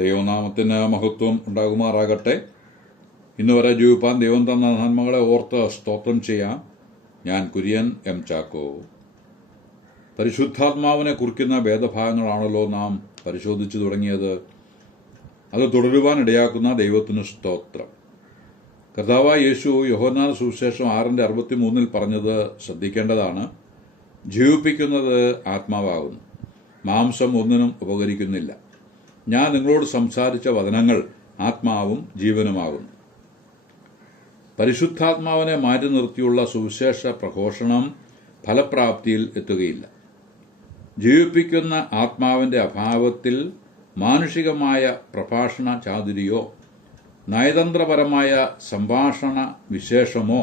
ദൈവനാമത്തിന് മഹത്വം ഉണ്ടാകുമാറാകട്ടെ. ഇന്ന് വരെ ജീവിപ്പാൻ ദൈവം തന്ന നന്മകളെ ഓർത്ത് സ്തോത്രം ചെയ്യാം. ഞാൻ കുര്യൻ എം ചാക്കോ. പരിശുദ്ധാത്മാവിനെ കുറിക്കുന്ന വേദഭാഗങ്ങളാണല്ലോ നാം പരിശോധിച്ചു തുടങ്ങിയത്. അത് തുടരുവാൻ ഇടയാക്കുന്ന ദൈവത്തിന് സ്തോത്രം. കർത്താവായ യേശു യോഹന്നാൻ സുവിശേഷം 6:63 പറഞ്ഞത് ശ്രദ്ധിക്കേണ്ടതാണ്. ജീവിപ്പിക്കുന്നത് ആത്മാവാകുന്നു, മാംസം ഒന്നിനും ഉപകരിക്കുന്നില്ല. ഞാൻ നിങ്ങളോട് സംസാരിച്ച വചനങ്ങൾ ആത്മാവും ജീവനുമാകുന്നു. പരിശുദ്ധാത്മാവിനെ മാറ്റി നിർത്തിയുള്ള സുവിശേഷ പ്രഘോഷണം ഫലപ്രാപ്തിയിൽ എത്തുകയില്ല. ജീവിപ്പിക്കുന്ന ആത്മാവിന്റെ അഭാവത്തിൽ മാനുഷികമായ പ്രഭാഷണ ചാതുരിയോ നയതന്ത്രപരമായ സംഭാഷണ വിശേഷമോ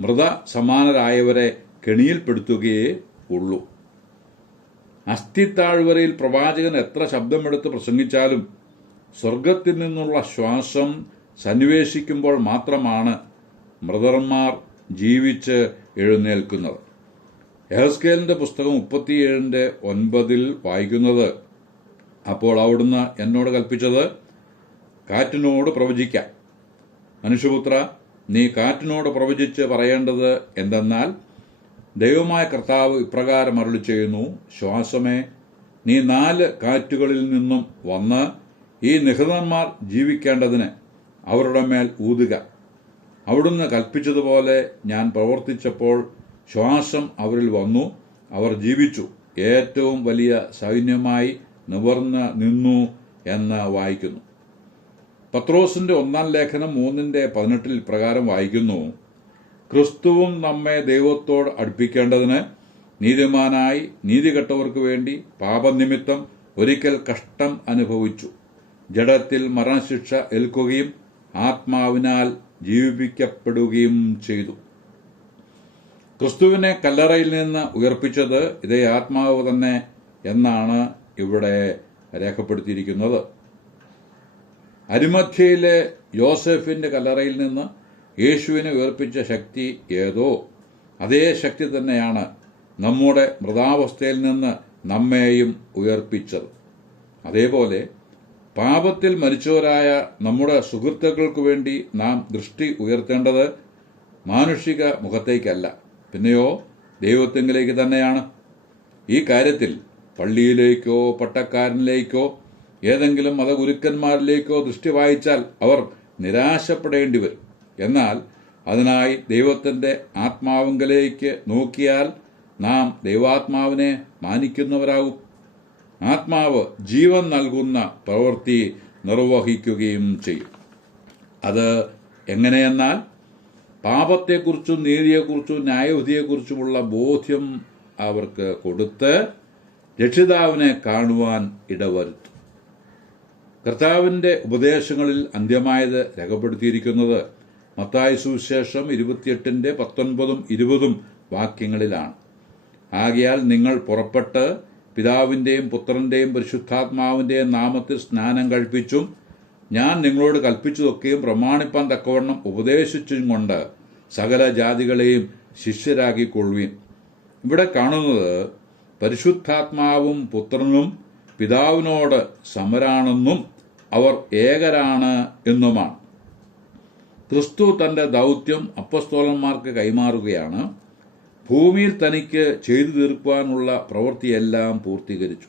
മൃത സമാനരായവരെ കെണിയിൽപ്പെടുത്തുകയേ ഉള്ളൂ. അസ്ഥിത്താഴ്വരയിൽ പ്രവാചകൻ എത്ര ശബ്ദമെടുത്ത് പ്രസംഗിച്ചാലും സ്വർഗത്തിൽ നിന്നുള്ള ശ്വാസം സന്നിവേശിക്കുമ്പോൾ മാത്രമാണ് മൃതന്മാർ ജീവിച്ച് എഴുന്നേൽക്കുന്നത്. യെഹെസ്കേലിന്റെ പുസ്തകം 37:9 വായിക്കുന്നത്, അപ്പോൾ അവിടുന്ന് എന്നോട് കൽപ്പിച്ചത് കാറ്റിനോട് പ്രവചിക്കാം. മനുഷ്യപുത്ര, നീ കാറ്റിനോട് പ്രവചിച്ച് പറയേണ്ടത് എന്തെന്നാൽ, ദൈവമായ കർത്താവ് ഇപ്രകാരം അരുളി ചെയ്യുന്നു, ശ്വാസമേ, നീ 4 കാറ്റുകളിൽ നിന്നും വന്ന് ഈ നിഹതന്മാർ ജീവിക്കേണ്ടതിന് അവരുടെ മേൽ ഊതുക. അവിടുന്ന് കൽപ്പിച്ചതുപോലെ ഞാൻ പ്രവർത്തിച്ചപ്പോൾ ശ്വാസം അവരിൽ വന്നു, അവർ ജീവിച്ചു, ഏറ്റവും വലിയ സൈന്യമായി നിവർന്ന് നിന്നു എന്ന് വായിക്കുന്നു. പത്രോസിന്റെ 1 ലേഖനം 3:18 ഇപ്രകാരം വായിക്കുന്നു, ക്രിസ്തുവും നമ്മെ ദൈവത്തോട് അടുപ്പിക്കേണ്ടതിന് നീതിമാനായി നീതികെട്ടവർക്ക് വേണ്ടി പാപനിമിത്തം ഒരിക്കൽ കഷ്ടം അനുഭവിച്ചു, ജഡത്തിൽ മരണശിക്ഷ ഏൽക്കുകയും ആത്മാവിനാൽ ജീവിപ്പിക്കപ്പെടുകയും ചെയ്തു. ക്രിസ്തുവിനെ കല്ലറയിൽ നിന്ന് ഉയർപ്പിച്ചത് ഇതേ ആത്മാവ് തന്നെ എന്നാണ് ഇവിടെ രേഖപ്പെടുത്തിയിരിക്കുന്നത്. അരിമഥ്യയിലെ യോസെഫിന്റെ കല്ലറയിൽ നിന്ന് യേശുവിനെ ഉയർപ്പിച്ച ശക്തി ഏതോ അതേ ശക്തി തന്നെയാണ് നമ്മുടെ മൃതാവസ്ഥയിൽ നിന്ന് നമ്മെയും ഉയർപ്പിച്ചത്. അതേപോലെ പാപത്തിൽ മരിച്ചവരായ നമ്മുടെ സുഹൃത്തുക്കൾക്ക് വേണ്ടി നാം ദൃഷ്ടി ഉയർത്തേണ്ടത് മാനുഷിക മുഖത്തേക്കല്ല, പിന്നെയോ ദൈവത്തെങ്കിലേക്ക് തന്നെയാണ്. ഈ കാര്യത്തിൽ പള്ളിയിലേക്കോ പട്ടക്കാരനിലേക്കോ ഏതെങ്കിലും മതഗുരുക്കന്മാരിലേക്കോ ദൃഷ്ടി വായിച്ചാൽ അവർ നിരാശപ്പെടേണ്ടി വരും. എന്നാൽ അതിനായി ദൈവത്തിന്റെ ആത്മാവിങ്കലേക്ക് നോക്കിയാൽ നാം ദൈവാത്മാവിനെ മാനിക്കുന്നവരാകും. ആത്മാവ് ജീവൻ നൽകുന്ന പ്രവൃത്തി നിർവഹിക്കുകയും ചെയ്യും. അത് എങ്ങനെയെന്നാൽ, പാപത്തെക്കുറിച്ചും നീതിയെക്കുറിച്ചും ന്യായവിധിയെക്കുറിച്ചുമുള്ള ബോധ്യം അവർക്ക് കൊടുത്ത് രക്ഷിതാവിനെ കാണുവാൻ ഇടവരുത്തും. കർത്താവിന്റെ ഉപദേശങ്ങളിൽ അന്ത്യമായത് രേഖപ്പെടുത്തിയിരിക്കുന്നത് മത്തായി സുവിശേഷം 28:19-20 വാക്യങ്ങളിലാണ്. ആകയാൽ നിങ്ങൾ പുറപ്പെട്ട് പിതാവിന്റെയും പുത്രന്റെയും പരിശുദ്ധാത്മാവിന്റെയും നാമത്തിൽ സ്നാനം കഴിപ്പിച്ചും ഞാൻ നിങ്ങളോട് കൽപ്പിച്ചതൊക്കെയും പ്രമാണിപ്പാൻ തക്കവണ്ണം ഉപദേശിച്ചും കൊണ്ട് സകല ജാതികളെയും ശിഷ്യരാക്കിക്കൊള്ളുവീൻ. ഇവിടെ കാണുന്നത് പരിശുദ്ധാത്മാവും പുത്രനും പിതാവിനോട് സമരാണെന്നും അവർ ഏകരാണ് എന്നുമാണ്. ക്രിസ്തു തന്റെ ദൗത്യം അപ്പസ്തോലന്മാർക്ക് കൈമാറുകയാണ്. ഭൂമിയിൽ തനിക്ക് ചെയ്തു തീർക്കുവാനുള്ള പ്രവൃത്തിയെല്ലാം പൂർത്തീകരിച്ചു.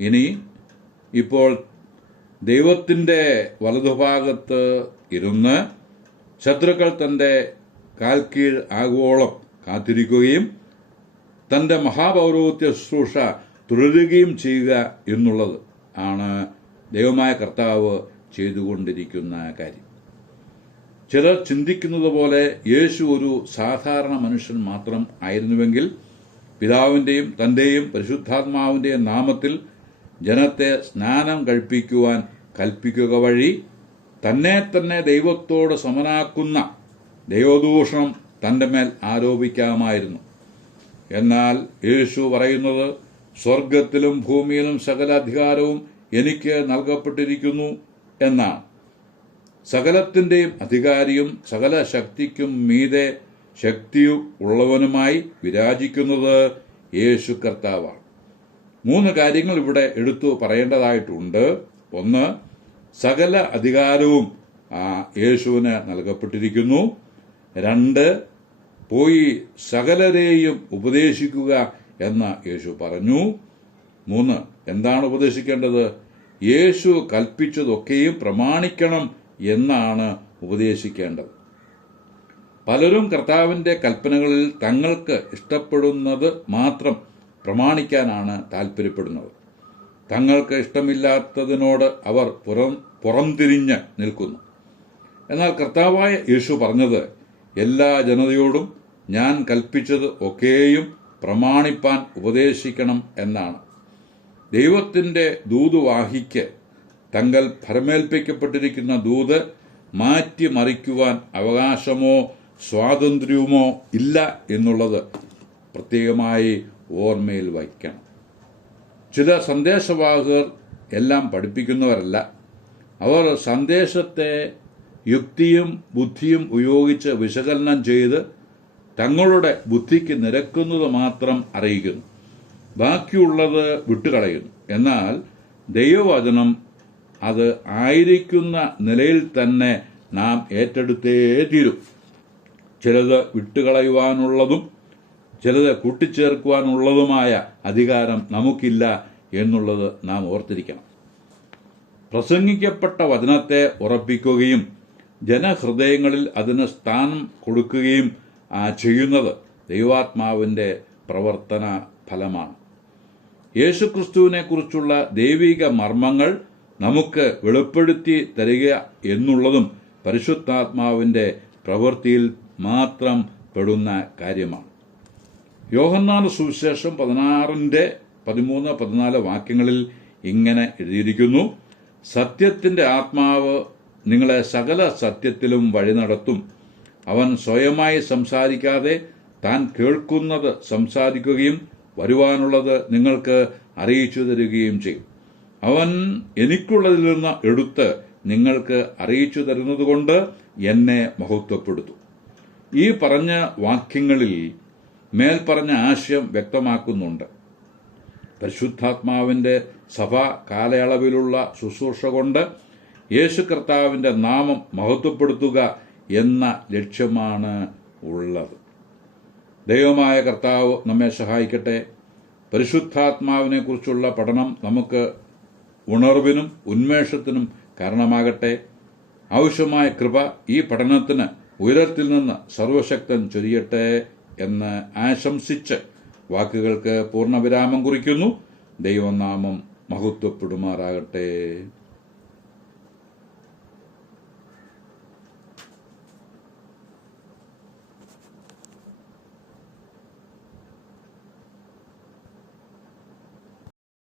ഇനി ഇപ്പോൾ ദൈവത്തിന്റെ വലതുഭാഗത്ത് ഇരുന്ന് ശത്രുക്കൾ തന്റെ കാൽക്കീഴ് ആകുവോളം കാത്തിരിക്കുകയും തന്റെ മഹാപൗരോഹിത്യ ശുശ്രൂഷ തുടരുകയും ചെയ്യുക എന്നുള്ളത് ആണ് ദൈവമായ കർത്താവ് ചെയ്തുകൊണ്ടിരിക്കുന്ന കാര്യം. ചിലർ ചിന്തിക്കുന്നത് പോലെ യേശു ഒരു സാധാരണ മനുഷ്യൻ മാത്രം ആയിരുന്നുവെങ്കിൽ പിതാവിന്റെയും തന്റെയും പരിശുദ്ധാത്മാവിന്റെയും നാമത്തിൽ ജനത്തെ സ്നാനം കഴിപ്പിക്കുവാൻ കൽപ്പിക്കുക വഴി തന്നെ തന്നെ ദൈവത്തോട് സമനാക്കുന്ന ദൈവദൂഷണം തന്റെ മേൽ ആരോപിക്കാമായിരുന്നു. എന്നാൽ യേശു പറയുന്നത്, സ്വർഗത്തിലും ഭൂമിയിലും സകല അധികാരവും എനിക്ക് നൽകപ്പെട്ടിരിക്കുന്നു എന്നാണ്. സകലത്തിന്റെയും അധികാരിയും സകല ശക്തിക്കും മീതെ ശക്തിയും ഉള്ളവനുമായി വിരാജിക്കുന്നത് യേശു കർത്താവാണ്. 3 കാര്യങ്ങൾ ഇവിടെ എടുത്തു പറയേണ്ടതായിട്ടുണ്ട്. ഒന്ന്, സകല അധികാരവും യേശുവിന് നൽകപ്പെട്ടിരിക്കുന്നു. 2, പോയി സകലരെയും ഉപദേശിക്കുക എന്ന് യേശു പറഞ്ഞു. 3, എന്താണ് ഉപദേശിക്കേണ്ടത്? യേശു കൽപ്പിച്ചതൊക്കെയും പ്രമാണിക്കണം എന്നാണ് ഉപദേശിക്കേണ്ടത്. പലരും കർത്താവിൻ്റെ കൽപ്പനകളിൽ തങ്ങൾക്ക് ഇഷ്ടപ്പെടുന്നത് മാത്രം പ്രമാണിക്കാനാണ് താല്പര്യപ്പെടുന്നത്. തങ്ങൾക്ക് ഇഷ്ടമില്ലാത്തതിനോട് അവർ പുറംതിരിഞ്ഞ് നിൽക്കുന്നു. എന്നാൽ കർത്താവായ യേശു പറഞ്ഞത് എല്ലാ ജനതയോടും ഞാൻ കൽപ്പിച്ചത് ഒക്കെയും പ്രമാണിപ്പാൻ ഉപദേശിക്കണം എന്നാണ്. ദൈവത്തിൻ്റെ ദൂതുവാഹിക്ക് തങ്ങൾ ഭരമേൽപ്പിക്കപ്പെട്ടിരിക്കുന്ന ദൂത് മാറ്റിമറിക്കുവാൻ അവകാശമോ സ്വാതന്ത്ര്യവുമോ ഇല്ല എന്നുള്ളത് പ്രത്യേകമായി ഓർമ്മയിൽ വയ്ക്കണം. ചില സന്ദേശവാഹകർ എല്ലാം പഠിപ്പിക്കുന്നവരല്ല. അവർ സന്ദേശത്തെ യുക്തിയും ബുദ്ധിയും ഉപയോഗിച്ച് വിശകലനം ചെയ്ത് തങ്ങളുടെ ബുദ്ധിക്ക് നിരക്കുന്നത് മാത്രം അറിയിക്കുന്നു. ബാക്കിയുള്ളത് വിട്ടുകളയുന്നു. എന്നാൽ ദൈവവചനം അത് ആയിരിക്കുന്ന നിലയിൽ തന്നെ നാം ഏറ്റെടുത്തേ തീരും. ചിലത് വിട്ടുകളയുവാനുള്ളതും ചിലത് കൂട്ടിച്ചേർക്കുവാനുള്ളതുമായ അധികാരം നമുക്കില്ല എന്നുള്ളത് നാം ഓർത്തിരിക്കണം. പ്രസംഗിക്കപ്പെട്ട വചനത്തെ ഉറപ്പിക്കുകയും ജനഹൃദയങ്ങളിൽ അതിന് സ്ഥാനം കൊടുക്കുകയും ചെയ്യുന്നത് ദൈവാത്മാവിൻ്റെ പ്രവർത്തന ഫലമാണ്. യേശുക്രിസ്തുവിനെക്കുറിച്ചുള്ള ദൈവിക മർമ്മങ്ങൾ നമുക്ക് വെളിപ്പെടുത്തി തരിക എന്നുള്ളതും പരിശുദ്ധാത്മാവിൻ്റെ പ്രവൃത്തിയിൽ മാത്രം പെടുന്ന കാര്യമാണ്. യോഹന്നാൻ സുവിശേഷം 16:13-14 വാക്യങ്ങളിൽ ഇങ്ങനെ എഴുതിയിരിക്കുന്നു: സത്യത്തിൻ്റെ ആത്മാവ് നിങ്ങളെ സകല സത്യത്തിലും വഴി നടത്തും. അവൻ സ്വയമായി സംസാരിക്കാതെ താൻ കേൾക്കുന്നത് സംസാരിക്കുകയും വരുവാനുള്ളത് നിങ്ങൾക്ക് അറിയിച്ചു തരികയും ചെയ്യും. അവൻ എനിക്കുള്ളതിൽ നിന്ന് എടുത്ത് നിങ്ങൾക്ക് അറിയിച്ചു തരുന്നതുകൊണ്ട് എന്നെ മഹത്വപ്പെടുത്തും. ഈ പറഞ്ഞ വാക്യങ്ങളിൽ മേൽപ്പറഞ്ഞ ആശയം വ്യക്തമാക്കുന്നുണ്ട്. പരിശുദ്ധാത്മാവിൻ്റെ സഭാ കാലയളവിലുള്ള ശുശ്രൂഷ കൊണ്ട് യേശു കർത്താവിൻ്റെ നാമം മഹത്വപ്പെടുത്തുക എന്ന ലക്ഷ്യമാണ് ഉള്ളത്. ദൈവമായ കർത്താവ് നമ്മെ സഹായിക്കട്ടെ. പരിശുദ്ധാത്മാവിനെക്കുറിച്ചുള്ള പഠനം നമുക്ക് ഉണർവിനും ഉന്മേഷത്തിനും കാരണമാകട്ടെ. ആവശ്യമായ കൃപ ഈ പഠനത്തിന് ഉയരത്തിൽ നിന്ന് സർവശക്തൻ ചൊരിയട്ടെ എന്ന് ആശംസിച്ച് വാക്കുകൾക്ക് പൂർണ്ണവിരാമം കുറിക്കുന്നു. ദൈവനാമം മഹത്വപ്പെടുമാറാകട്ടെ.